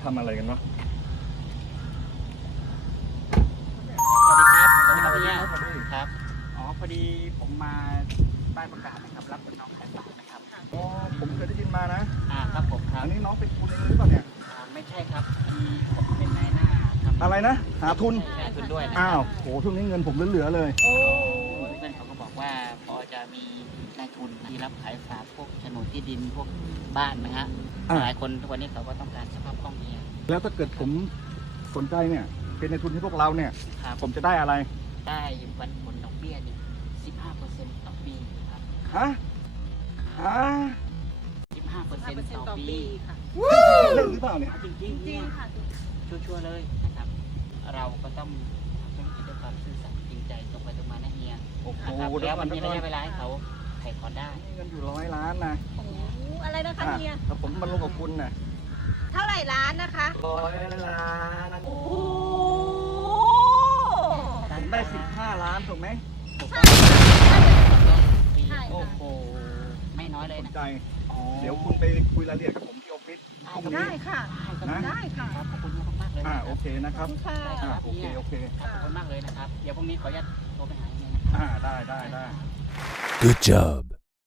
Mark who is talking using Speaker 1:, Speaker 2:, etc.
Speaker 1: ทำอะไรกันวะ
Speaker 2: สวัสดีครับเนี่ย
Speaker 1: สวัสดี
Speaker 2: ครับอ๋อพอดีผมมาป้ายประกาศนะครับรับเป็นน้องขายฝากนะครับ
Speaker 1: อ๋อผมเคยได้ยินมานะครับ
Speaker 2: ผมครับ
Speaker 1: อันนี้น้องเป็นทุนเองหรือเปล่าเนี่ย
Speaker 2: ไม่ใช่ครับผมเป็นนายหน้าทำ
Speaker 1: อะไรนะหาทุน
Speaker 2: ใช่ทุนด้วยนะ
Speaker 1: อ้าวโหช่วงนี้เงินผมเหลือๆเลย
Speaker 2: เพื่อนเขาก็บอกว่าพอจะมีนายทุนที่รับขายฝากพวกโฉนดที่ดินพวกบ้านนะฮะ
Speaker 1: อ่า
Speaker 2: หลายคนทุกวันนี้เขาก็ต้องการสภาพคล่องเนี่ย
Speaker 1: แล้วถ้าเกิดผมสนใจเนี่ยเป็นในทุนให้พวกเราเนี่ย
Speaker 2: ครับ
Speaker 1: ผมจะได้อะไร
Speaker 2: ได้วันผลดอกเบี้ยเนี่ย 15%ต่อปีครับ
Speaker 1: ฮะฮะ
Speaker 2: 15%ต่อปี
Speaker 3: ค่ะ
Speaker 1: เล่นหรือเปล่าเนี่ย
Speaker 2: จริง
Speaker 3: จ
Speaker 2: ๆ
Speaker 3: ริ
Speaker 2: เนี่
Speaker 3: ง
Speaker 2: ย
Speaker 3: ๆค่ะ
Speaker 2: ชัวร์ๆเลยนะครับ เราก็ต้องทำธุรกิจด้วยความซื่อสัตย์จริงใจตรงไปตรงมานะเฮีย
Speaker 1: โอ้โห
Speaker 2: นะครับ
Speaker 1: เดี๋
Speaker 2: แล้ว
Speaker 1: ยวก่
Speaker 2: มั
Speaker 1: อน
Speaker 2: นมี
Speaker 1: เดี๋ยวก่อน
Speaker 2: ระยะเวลาให้เขาไถ่ถอนได้
Speaker 1: เงินอยู่100 ล้านนะ
Speaker 3: โอ้โหอะไรนะคะเฮีย
Speaker 1: แต่ผมมาลงกับคุณน่ะ
Speaker 3: เท่าไหร่ล้านนะคะ
Speaker 1: 100 ล้าน
Speaker 3: โอ้โห
Speaker 1: ผมได้15 ล้านถูกไหม
Speaker 3: ใช่
Speaker 2: ปี
Speaker 3: ใช่
Speaker 2: โอ้
Speaker 3: ค่ะ
Speaker 2: โหไม่น้อยเลย
Speaker 1: สน
Speaker 2: นะ
Speaker 1: ใจ
Speaker 2: อ๋อ
Speaker 1: เดี๋ยวคุณไปคุยรายละเอียดกับผมที่ออฟฟิศพรุ่งนี้
Speaker 3: ได้ค่ะ
Speaker 1: นะ
Speaker 3: ได้ค่ะ
Speaker 2: ครับขอบคุณมากๆเลยนะ
Speaker 1: โอเคนะค
Speaker 3: ข
Speaker 1: รั
Speaker 3: อบบ คุณค่ะ
Speaker 1: โอเคโอเค
Speaker 2: ขอบคุณมากเลยนะครับ เดี๋ยวพรุ่งนี้ขออนุญาตโทรไปหาเฮียนะครับ
Speaker 1: ได้
Speaker 4: Good job.